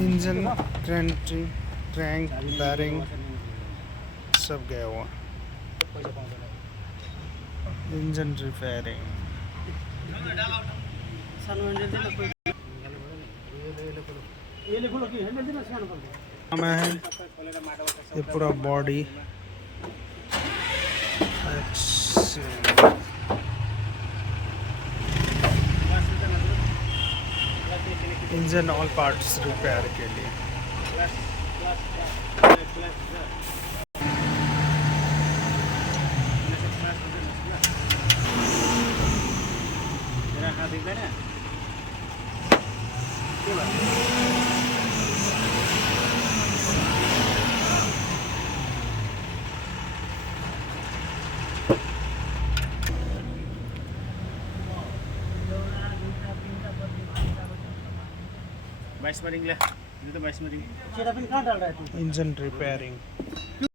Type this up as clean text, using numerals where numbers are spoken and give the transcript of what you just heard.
Engine crank bearing सब गया हुआ। इंजन रिपेयरिंग में है ये पूरा body engine all parts repair के लिए। बाईस मरिंग ले, ये तो बाईस मरिंग। Engine repairing